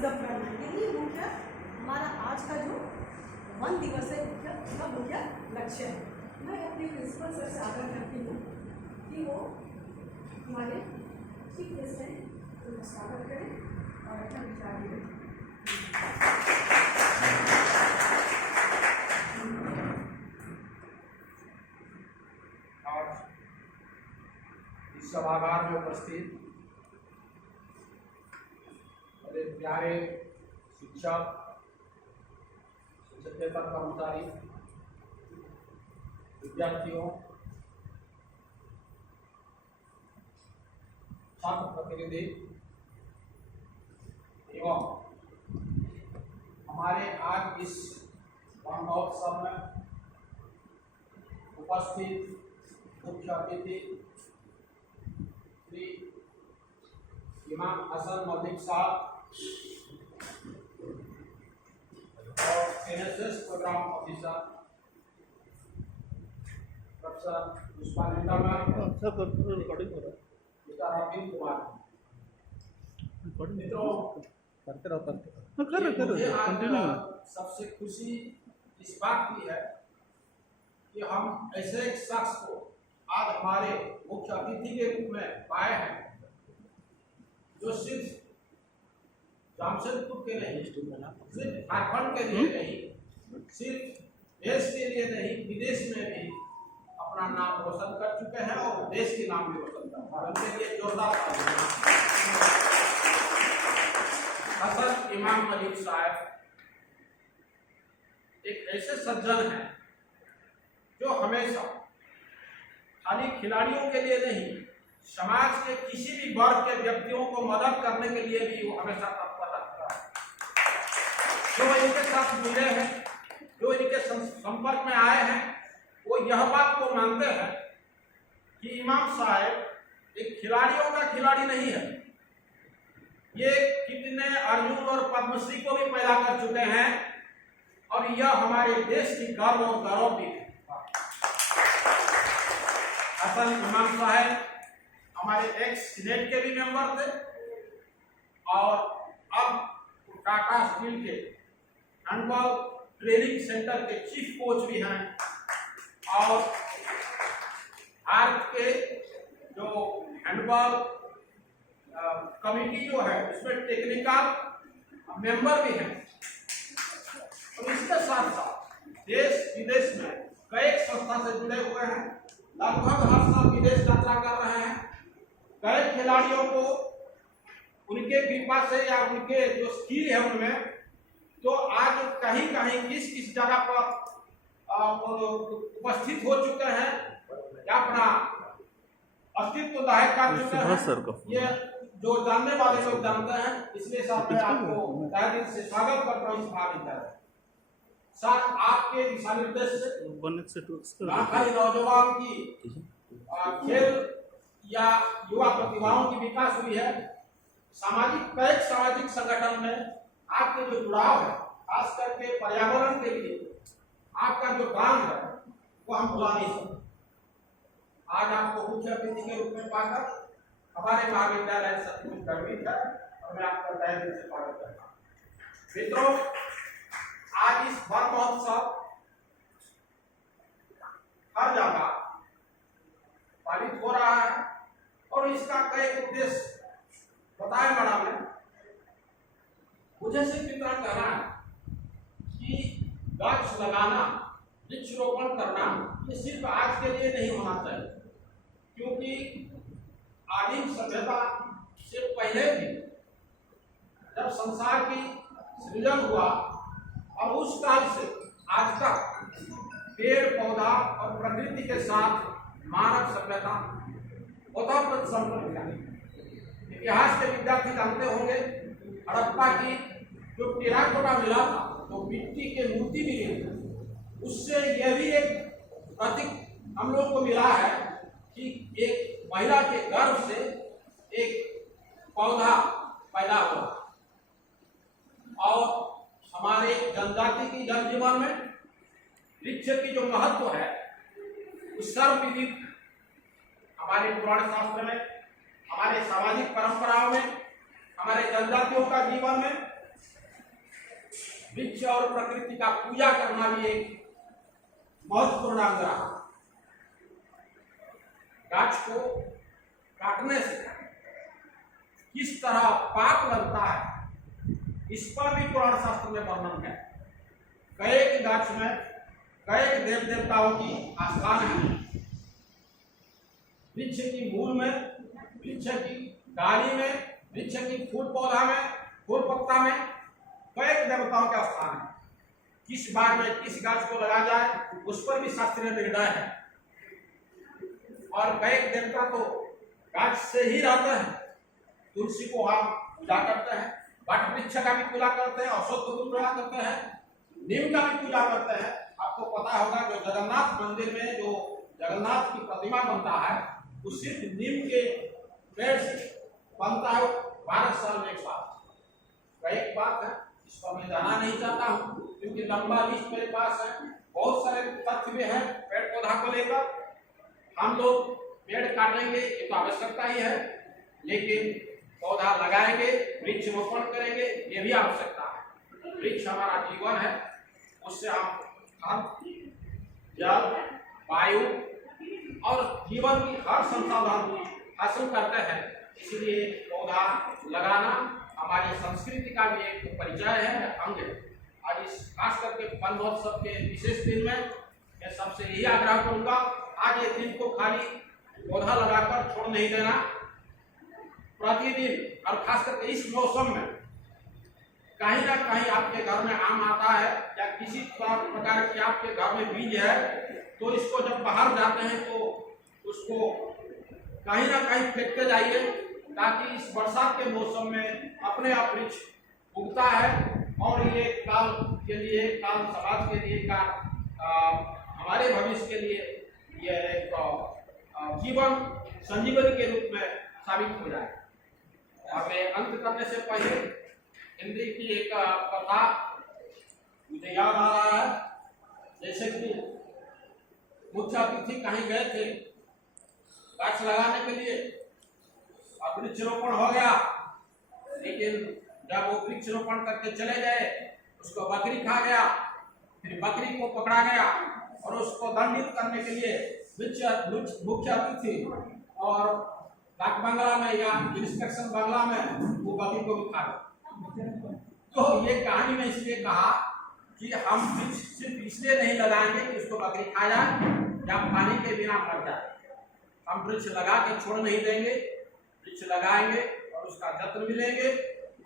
Conserve करना, यही मुख्य हमारा आज का जो वन दिवस है उसका मुख्य लक्ष्य है। मैं अपने प्रिंसिपल सर से आग्रह करती हूँ कि वो हमारे चीफ गेस्ट हैं उनका स्वागत करें और अपना विचार दें। इस सभागार में उपस्थित मेरे प्यारे शिक्षक, शिक्षकेतर कर्मचारी, विद्यार्थियों, छात्र प्रतिनिधि एवं हमारे आज इस वन महोत्सव में उपस्थित मुख्य अतिथि श्री इमाम हसन मलिक साहब और NSS program officer professor Pushpalika ma'am, mister Arvind Kumar, मित्रों, मुझे आज सबसे खुशी इस बात की है कि हम ऐसे एक शख्स को आज हमारे मुख्य अतिथि के रूप में पाए हैं जो सिर्फ जामशेदपुर के नहीं, सिर्फ झारखंड के लिए नहीं, सिर्फ देश के लिए नहीं, विदेश में भी अपना नाम रोशन कर चुके हैं और देश के नाम भी रोशन कर रहे हैं। उनके लिए जोरदार हसन इमाम मलिक साहब एक ऐसे सज्जन हैं जो हमेशा खाली खिलाड़ियों के लिए नहीं, समाज के किसी भी वर्ग के व्यक्तियों को मदद करने के लिए भी वो हमेशा तत्पर रहता है। जो इनके साथ मिले हैं, जो इनके संपर्क में आए हैं, वो यह बात को मानते हैं कि इमाम साहब एक खिलाड़ियों का खिलाड़ी नहीं है, ये कितने अर्जुन और पद्मश्री को भी पैदा कर चुके हैं और यह हमारे देश की गर्व और गौरव भी है। हसन इमाम साहब हमारे एक्स सीनेट के भी मेंबर थे और अब टाटा स्टील के हैंडबॉल ट्रेनिंग सेंटर के चीफ कोच भी हैं और भारत के जो हैंडबॉल कमेटी जो है उसमें टेक्निकल मेंबर भी हैं। और इसके साथ साथ देश विदेश में कई संस्था से जुड़े हुए हैं, लगभग हर साल विदेश यात्रा कर रहे हैं। कई खिलाड़ियों को उनके कृपा से या उनके जो स्किल है उनमें, तो आज कहीं कहीं किस किस जगह पर उपस्थित हो चुके हैं या अपना अस्तित्व जाहिर कर चुके हैं, ये जो जानने वाले लोग जानते हैं। इसलिए सर मैं आपको तहे दिल से स्वागत करता हूँ इस महाविद्यालय। सर आपके दिशा निर्देश से नौजवान की खेल या युवा प्रतिभाओं की विकास हुई है। कई सामाजिक संगठन में आपके जो जुड़ाव है, खास करके पर्यावरण के लिए आपका जो काम है वो हम भुला नहीं सकते। आज आपको मुख्य अतिथि के रूप में पाकर हमारे महाविद्यालय सचमुच गर्वित है और मैं आपका तहे दिल से स्वागत करता हूँ। मित्रों, आज इस वन महोत्सव हर जगह पालित हो रहा है और इसका कई उद्देश्य बताए मैडम ने। मुझे सिर्फ इतना कहना है कि गाछ लगाना, वृक्षरोपण करना ये सिर्फ आज के लिए नहीं होना चाहिए, क्योंकि आदिम सभ्यता से पहले भी जब संसार की सृजन हुआ और उस काल से आज तक पेड़ पौधा और प्रकृति के साथ मानव सभ्यता ओतप्रोत संपर्क है। इतिहास के विद्यार्थी जानते होंगे हड़प्पा की जो टेराकोटा मिला था, तो मिट्टी के मूर्ति मिली थी, उससे यह भी एक प्रतीक हम लोग को मिला है कि एक महिला के गर्भ से एक पौधा पैदा हुआ। और हमारे जनजाति की जन जीवन में वृक्ष की जो महत्व है उस सर्वविदित हमारे पुराण शास्त्र में, हमारे सामाजिक परंपराओं में, हमारे जनजातियों का जीवन में वृक्ष और प्रकृति का पूजा करना भी एक महत्वपूर्ण अंग रहा। गाछ को काटने से किस तरह पाप लगता है, इस पर भी पुराण शास्त्र में वर्णन है। कई गाछ में कई देव देवताओं की आस्थान है। वृक्ष की मूल में, वृक्ष की डाली में, वृक्ष की फूल पौधा में, फूल पत्ता में कई देवताओं का स्थान है। किस बार में किस गाछ को लगाया जाए उस पर भी शास्त्रीय निर्णय है। और कई देवता तो गाछ से ही रहते हैं। तुलसी को हम पूजा करते हैं, वट वृक्ष का भी पूजा करते हैं, औषध को भी पूजा करते हैं, नीम का भी पूजा करते हैं। आपको पता होगा जो जगन्नाथ मंदिर में जो जगन्नाथ की प्रतिमा बनता है वो सिर्फ नीम के पेड़ से बनता है, 12 साल में एक बार। एक बात है, इस पर मैं जाना नहीं चाहता हूँ क्योंकि लंबा लिस्ट मेरे पास है, बहुत सारे तथ्य भी हैं पेड़ पौधा को लेकर। हम लोग पेड़ काटेंगे ये तो आवश्यकता ही है, लेकिन पौधा लगाएंगे, वृक्ष रोपण करेंगे ये भी आवश्यकता है। वृक्ष हमारा जीवन है, उससे हम जल, वायु और जीवन की हर संसाधन हासिल करते हैं। इसलिए पौधा लगाना हमारी संस्कृति का भी एक परिचय है, अंग है। और इस खास करके वन महोत्सव के विशेष दिन में मैं सबसे यही आग्रह करूंगा, आज ये दिन को खाली पौधा लगाकर छोड़ नहीं देना। प्रतिदिन और खास करके इस मौसम में कहीं ना कहीं आपके घर में आम आता है या किसी प्रकार की आपके घर में बीज है, तो इसको जब बाहर जाते हैं तो उसको कहीं ना कहीं फेंकते जाइए, ताकि इस बरसात के मौसम में अपने आप वृक्ष उगता है। और ये काल के लिए, काल समाज के लिए का हमारे भविष्य के लिए यह एक जीवन संजीवनी के रूप में साबित हो जाए। और मैं अंत करने से पहले हिंदी की एक कथा मुझे याद आ रहा है। जैसे कि मुख्य अतिथि कहीं गए थे गाछ लगाने के लिए, और वृक्षरोपण हो गया, लेकिन जब वो वृक्षरोपण करके चले गए उसको बकरी खा गया। फिर बकरी को पकड़ा गया और उसको दंडित करने के लिए मुख्य अतिथि और डाक बंगला में या इंस्पेक्शन बंगला में वो बकरी को भी खा गया। तो ये कहानी में इसलिए कहा कि हम वृक्ष सिर्फ इसलिए नहीं लगाएंगे कि उसको बकरी खा जाए या पानी के बिना मर जाए। हम वृक्ष लगा के छोड़ नहीं देंगे, वृक्ष लगाएंगे और उसका जत्न भी लेंगे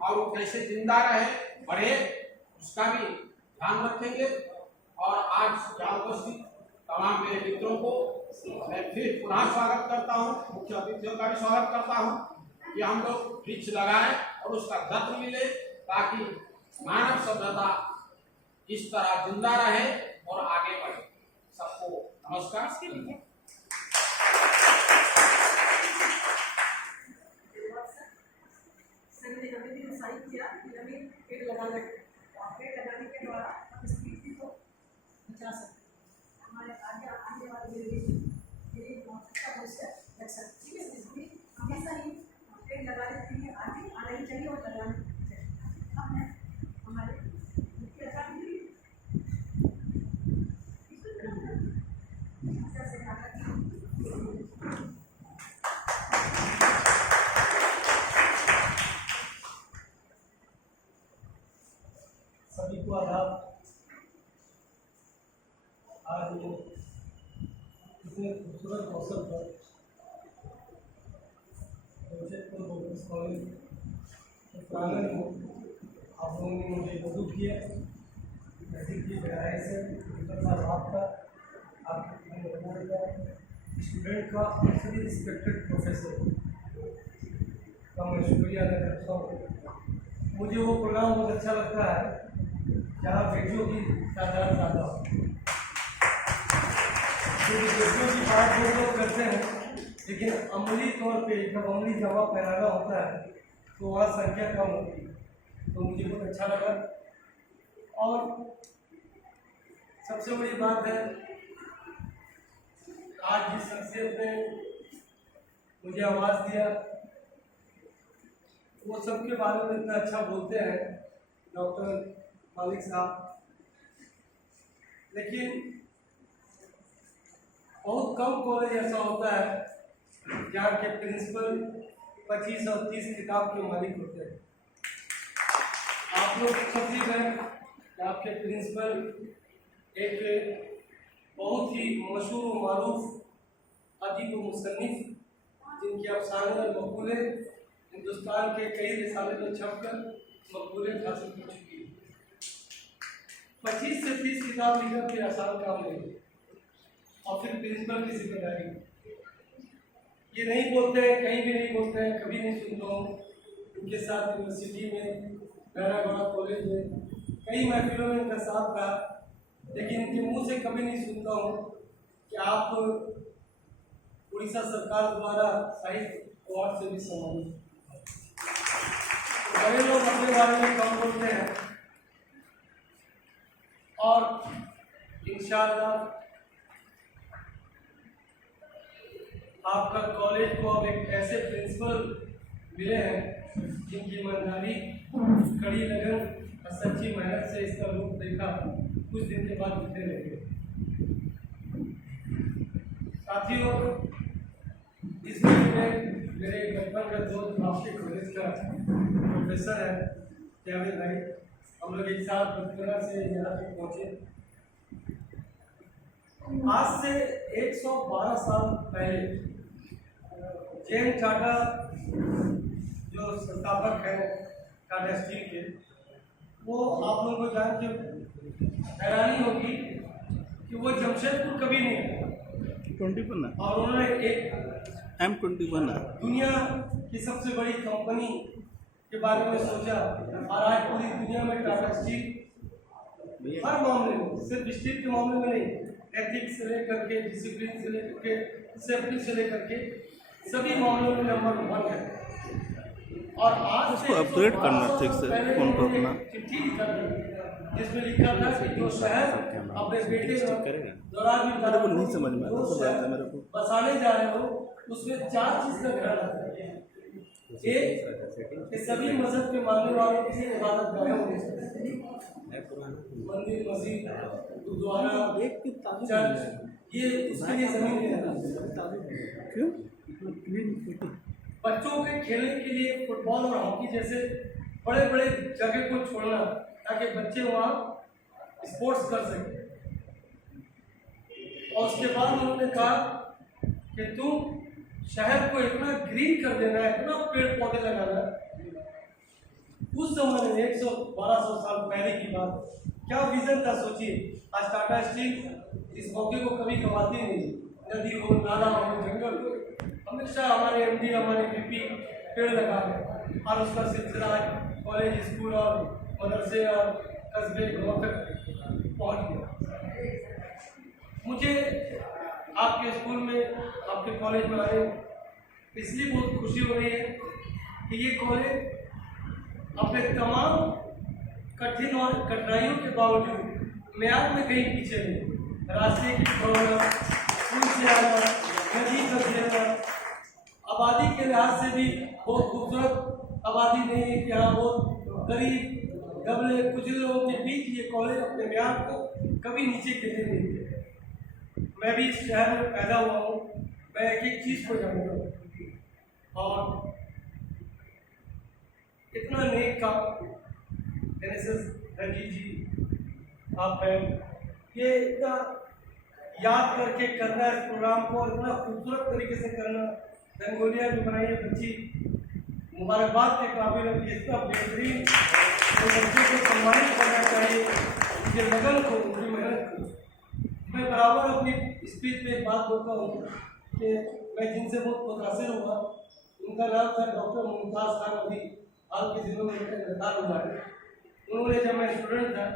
और वो कैसे जिंदा रहे, बढ़े, उसका भी ध्यान रखेंगे। और आज यहाँ उपस्थित तमाम मेरे मित्रों को मैं फिर पुनः स्वागत करता हूँ, मुख्य अतिथियों का भी स्वागत करता हूँ कि हम लोग वृक्ष लगाएं और उसका जत्न मिले, ताकि मानव सभ्यता इस तरह जिंदा रहे और आगे बढ़े। सबको नमस्कार। हमें भी उत्साहित किया कि हमें पेड़ लगाना है। पेड़ लगाने के द्वारा हम इस पृथ्वी को बचा सकते हैं, हमारे आने वाले जनरेशन के लिए बहुत अच्छा भविष्य रख सकते हैं। इसलिए हमेशा ही पेड़ लगाने के लिए आगे आना ही चाहिए और लगाना चाहिए। अब है हमारे मुख्य अतिथि सभी को आदाब। आज इतने खूबसूरत मौसम पर जमशेदपुर वुमेन्स कॉलेज के प्रांगण में आप लोगों ने मुझे मदद किया। नज़दीक की गहराई से आपका स्टूडेंट का सभी रिस्पेक्टेड प्रोफेसर का मैं शुक्रिया अदा करता हूँ। मुझे वो प्रोग्राम बहुत अच्छा लगता है जहाँ बेटियों की तादाद ज़्यादा हो। बेटियों की बात वो लोग करते हैं, लेकिन अमली तौर पे जब अमली जवाब पहनाना होता है तो वहाँ संख्या कम होती है। तो मुझे बहुत अच्छा लगा। और सबसे बड़ी बात है, आज जिस शख्सियत ने मुझे आवाज़ दिया वो सबके बारे में इतना अच्छा बोलते हैं। डॉक्टर मालिक साहब, लेकिन बहुत कम कॉलेज ऐसा होता है जहाँ के प्रिंसिपल 25 और 30 किताब के मालिक होते हैं। आप लोग समझिए कि आपके प्रिंसिपल एक बहुत ही मशहूर व मारूफ अदीब व मुसन्निफ, जिनकी अफसाने और मकबूले हिंदुस्तान के कई रिसाले में छपकर मकबूलियत हासिल कर चुकी है। 25 से 30 किताब लिखना फिर आसान काम नहीं, और फिर प्रिंसिपल की जिम्मेदारी। ये नहीं बोलते हैं, कहीं भी नहीं बोलते हैं, कभी नहीं सुनता हूँ। उनके साथ यूनिवर्सिटी में, बड़ा कॉलेज में कई महफिलों में उनका साथ रहा, लेकिन इनके मुंह से कभी नहीं सुनता हूँ कि आप उड़ीसा सरकार द्वारा साहित्य अवार्ड से भी सम्मानित। बड़े लोग अपने बारे में कम बोलते हैं, और इंशाअल्लाह आपका कॉलेज को अब एक ऐसे प्रिंसिपल मिले हैं जिनकी ईमानदारी, कड़ी लगन और सच्ची मेहनत से इसका रूप देखा कुछ दिन के बाद दिखने लगे। साथियों, इस में मेरे बचपन का दोस्त आपके कॉलेज का प्रोफेसर है जावेद भाई, हम लोग एक साथ बचपना से यहाँ तक पहुँचे। आज से 112 साल पहले जैन टाटा जो संस्थापक हैं टाटा स्टील के, वो आप लोगों को जान के हैरानी होगी कि वो जमशेदपुर कभी नहीं आए 21 और उन्होंने एक M21 दुनिया की सबसे बड़ी कंपनी के बारे में सोचा, और आज पूरी दुनिया में टाटा स्टील हर मामले में, सिर्फ स्टील के मामले में नहीं, एथिक्स से लेकर के, डिसिप्लिन से लेकर के, सेफ्टी से लेकर के सभी मामलों में नंबर 1 है। और आज उसको अपग्रेड करना ठीक से फोन को अपना चिट्ठी लिखा था जिसमें लिखा था कि जो शहर अपने बेटे दौरान भी मेरे को नहीं समझ में आता तो बात है मेरे को बसाने जा रहे हो, उसमें 4 चीज का ध्यान रखना है। एक कि सभी मजहब के मानने वालों की इबादत गाह होनी चाहिए, मंदिर, मस्जिद, गुरुद्वारा, चर्च, ये उसके लिए जमीन देना। क्यों? बच्चों के खेलने के लिए फुटबॉल और हॉकी जैसे बड़े बड़े जगह को छोड़ना ताकि बच्चे वहाँ स्पोर्ट्स कर सकें। और उसके बाद उन्होंने कहा कि तुम शहर को इतना ग्रीन कर देना है, इतना पेड़ पौधे लगाना है। उस जमाने में 100-1200 साल पहले की बात, क्या विजन था सोचिए। आज टाटा स्टील इस मौके को कभी गंवाती नहीं, नदी हो, नाला हो, जंगल हो, हमेशा हमारे एमडी, हमारे वीपी पेड़ लगा रहे, और उसका सिलसिला कॉलेज, स्कूल और मदरसे और कस्बे गाँव तक पहुँच गया। मुझे आपके स्कूल में, आपके कॉलेज में आने इसलिए बहुत खुशी हो रही है कि ये कॉलेज अपने तमाम कठिन और कठिनाइयों के बावजूद मेयाद में कहीं पीछे नहीं। रास्ते की प्रॉब्लम, स्कूल से आना, नदी का देना, आबादी के लिहाज से भी बहुत खूबसूरत आबादी नहीं है कि यहाँ बहुत गरीब गबले कुचले लोगों के बीच ये कॉलेज अपने म्यार को कभी नीचे गिरने नहीं दिया। मैं भी इस शहर में पैदा हुआ हूँ, मैं एक एक चीज़ को जानता हूँ, और इतना नेक काम NSS रंजीत जी आप हैं, ये इतना याद करके करना इस प्रोग्राम को, इतना खूबसूरत तरीके से करना, रंगोलियाँ भी बनाई है बच्ची, मुबारकबाद के काबिल है। इतना बेहतरीन बच्चे को सम्मानित करना चाहिए, उनके लगन को, उनकी मेहनत को। मैं बराबर अपनी स्पीच में एक बात बोलता हूँ कि मैं जिनसे बहुत मुतासिर हुआ, उनका नाम था डॉक्टर मुमताज़ खान, अभी हाल के दिनों में उनका इंतकाल हुआ है। उन्होंने, जब मैं स्टूडेंट था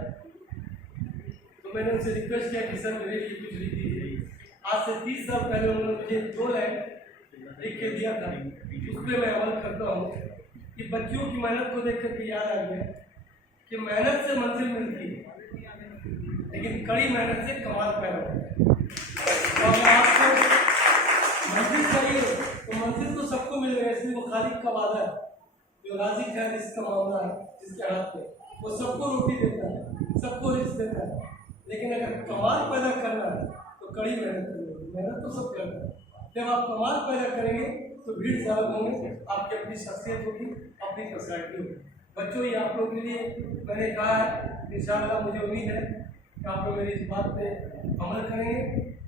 तो मैंने उनसे रिक्वेस्ट किया कि सर मेरे लिए कुछ लिख दीजिए। आज से 30 साल पहले उन्होंने मुझे 2 लाइन लिख के दिया था, उस पर मैं अमल करता हूँ कि बच्चों की मेहनत को देख करके याद आ गया कि मेहनत से मंजिल मिलती है, लेकिन कड़ी मेहनत से कमाल पैदा होता है। और आपको मंजिल चाहिए तो मंजिल तो सबको मिलेगा, इसलिए वो खालिक का वादा है, जो राज़ी है जिसका मामला है, जिसके हाथ में, वो सबको रोटी देता है। सबको रिस्क देता है, लेकिन अगर कमाल पैदा करना है तो कड़ी मेहनत करनी होगी। मेहनत तो सब करना है। जब आप कमाल पैदा करेंगे तो भीड़ से अलग होंगे, आपकी अपनी शख्सियत होगी, अपनी पर्सनैलिटी होगी। बच्चों, ये आप लोगों के लिए मैंने कहा है, इंशाअल्लाह मुझे उम्मीद है कि आप लोग मेरी इस बात पे अमल करेंगे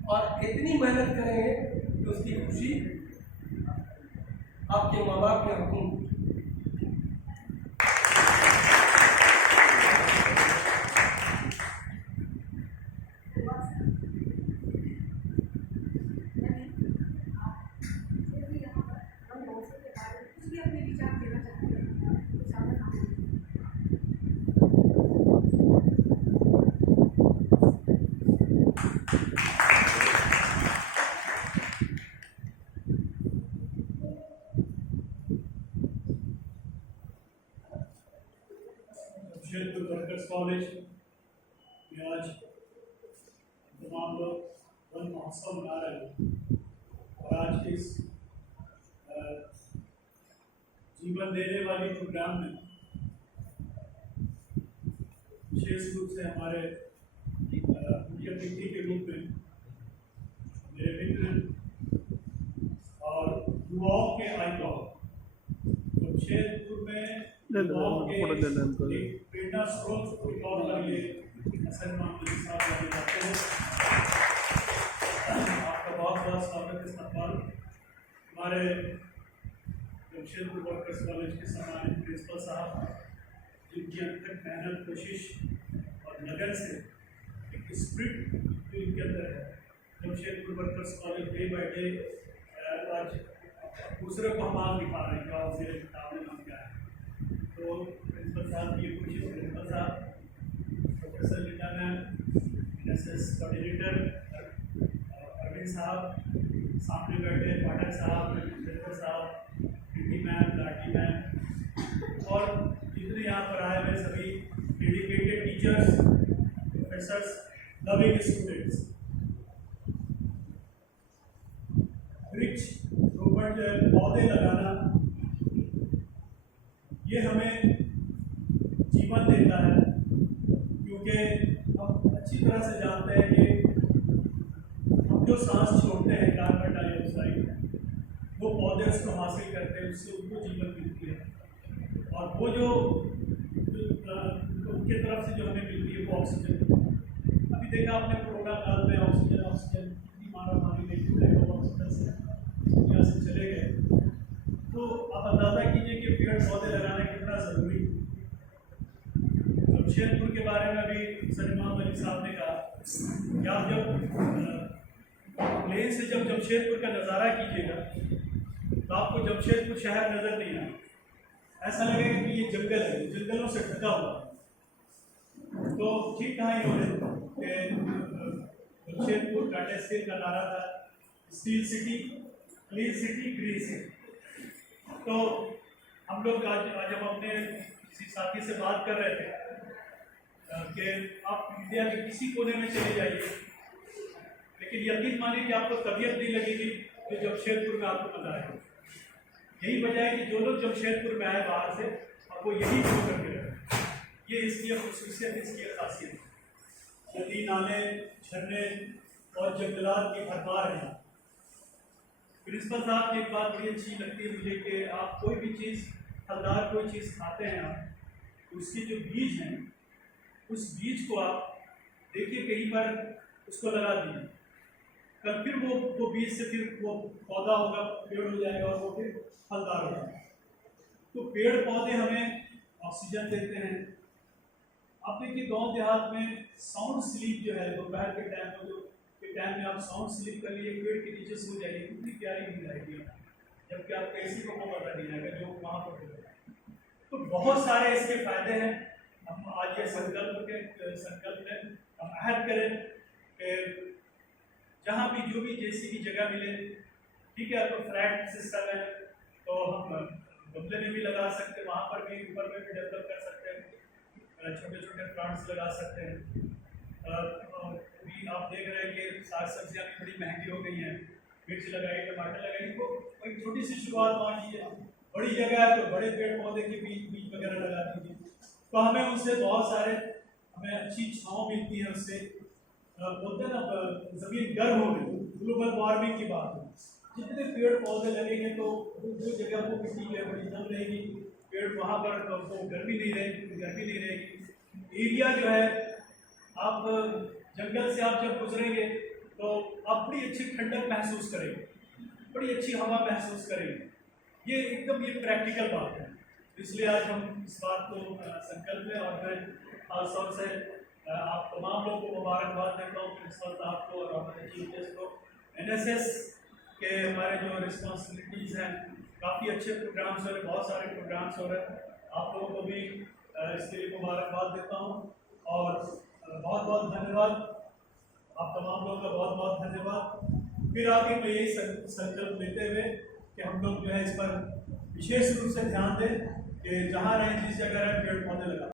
और इतनी मेहनत करेंगे कि उसकी खुशी आपके माँ बाप के हुक्म। जमशेदपुर वर्कर्स कॉलेज में आज तमाम लोग वन महोत्सव मना रहे हैं और आज के इस जीवन देने वाली प्रोग्राम में विशेष रूप से हमारे मुख्य अतिथि के रूप में मेरे मित्र और युवाओं के आइकॉन जमशेदपुर में युवाओं के एक प्रेरणा स्रोत के तौर पर ये हसन मोहम्मद साहब जाने जाते हैं। आपका बहुत बहुत स्वागत है। इस्तकबाल हमारे जमशेदपुर वर्कर्स कॉलेज के सम्मानित प्रिंसिपल साहब, जिनकी अथक मेहनत, कोशिश और लगन से एक स्पिरिट जो इनके अंदर है, Jamshedpur workers college day by day आज दूसरे को हम दिखा रहे हैं कि और मेरे किताब में नाम क्या है। तो प्रिंसिपल साहब की कोशिश, प्रिंसिपल साहब, professor Leena ma'am, NSS coordinator Arvind साहब, सामने बैठे पाठक साहब, प्रिंसिपल साहब, पीटी मैम, लाठी मैम और जितने यहाँ पर आए हुए सभी dedicated teachers, professors, loving students. वृक्ष रोपण जो है, पौधे लगाना, ये हमें जीवन देता है, क्योंकि हम अच्छी तरह से जानते हैं कि हम जो सांस छोड़ते हैं कार्बन डाइऑक्साइड, वो पौधे उसको हासिल करते हैं, उससे उनको जीवन मिलती है और वो जो उनके तरफ से जो हमें मिलती है वो ऑक्सीजन। अभी देखा आपने कोरोना काल में ऑक्सीजन कितनी मारामारी देखी, ऑक्सीजन से दुनिया से चले गए। तो आप अंदाज़ा कीजिए कि पेड़ पौधे लगाना कितना ज़रूरी है। जमशेदपुर के बारे में भी सलीमा अली साहब ने कहा कि आप जब प्लेन से जब जमशेदपुर का नज़ारा कीजिएगा तो आपको जमशेदपुर शहर नज़र नहीं आए, ऐसा लगेगा कि ये जंगल है, जंगलों से ढका हुआ है। तो ठीक कहा इन्होंने कि जमशेदपुर टाटा स्टील का नारा था, steel city, clean city, green city. तो हम लोग आज हम अपने किसी साथी से बात कर रहे थे कि आप इंडिया के किसी कोने में चले जाइए, लेकिन यकीन मानिए कि आपको तबीयत नहीं लगेगी तो जमशेदपुर में आपको मजा आएगा। यही वजह है कि जो लोग जमशेदपुर में आए बाहर से, आपको यही जो करके रहे, ये इसकी खसूसियत, इसकी खासियत। नदी, नाले, झरने और जंगलात की भरमार है। प्रिंसिपल साहब की एक बात बड़ी अच्छी लगती है मुझे कि आप कोई भी चीज़, फलदार कोई चीज़ खाते हैं आप, तो उसके जो बीज हैं, उस बीज को आप देखिए कहीं पर उसको लगा दीजिए, कल फिर वो बीज से फिर वो पौधा होगा, पेड़ हो जाएगा और वो फिर फलदार हो जाएगा। तो पेड़ पौधे हमें ऑक्सीजन देते हैं। आप देखिए गाँव देहात में साउंड स्लीप जो है, दोपहर के टाइम में आप साउंड स्लीप कर लिए, पेड़ के नीचे सो जाइए, कितनी प्यारी नींद आएगी, जबकि आपको ऐसी को पता नहीं आएगा जो वहाँ पर होगा। तो बहुत सारे इसके फायदे हैं। हम आज ये संकल्प में हम अहद करें कि जहाँ भी जो भी जैसी भी जगह मिले, ठीक है, तो फ्लैट सिस्टम है तो हम गमले में भी लगा सकते हैं, वहाँ पर भी ऊपर में भी डेवलप कर सकते हैं, छोटे छोटे प्लांट्स लगा सकते हैं। अभी आप देख रहे हैं कि साग सब्जियाँ भी बड़ी महंगी हो गई हैं, मिर्च लगाई, टमाटर लगाई, तो कोई छोटी सी शुरुआत वहाँ कीजिए। बड़ी जगह है तो बड़े पेड़ पौधे के बीज वगैरह लगा दीजिए, तो हमें उनसे बहुत सारे हमें अच्छी छाँव मिलती है उससे। बोलते हैं ना जमीन गर्म हो गई, ग्लोबल वार्मिंग की बात है। जितने पेड़ पौधे लगेंगे तो जो जगह वो मिट्टी की बड़ी नम रहेगी, पेड़ वहाँ पर तो गर्मी नहीं रहेगी। एरिया जो है, आप जंगल से आप जब गुजरेंगे तो आप बड़ी अच्छी ठंडक महसूस करेंगे, बड़ी अच्छी हवा महसूस करेंगे। ये एकदम ये प्रैक्टिकल बात है। इसलिए आज हम इस बात को संकल्प लें और मैं खासतौर से आप तमाम लोगों को मुबारकबाद देता हूँ, प्रिंसिपल साहब को और हमारे चीफ गेस्ट को। NSS के हमारे जो रिस्पॉन्सिबिलिटीज़ हैं, काफ़ी अच्छे प्रोग्राम्स हो रहे, बहुत सारे प्रोग्राम्स हो रहे हैं। आप लोगों को भी इसके लिए मुबारकबाद देता हूँ और बहुत बहुत धन्यवाद। आप तमाम लोगों का बहुत बहुत धन्यवाद। फिर आगे मैं यही संकल्प लेते हुए कि हम लोग जो है इस पर विशेष रूप से ध्यान दें कि जहाँ रहें, जिस जगह रहें, पेड़ पौधे लगाएं।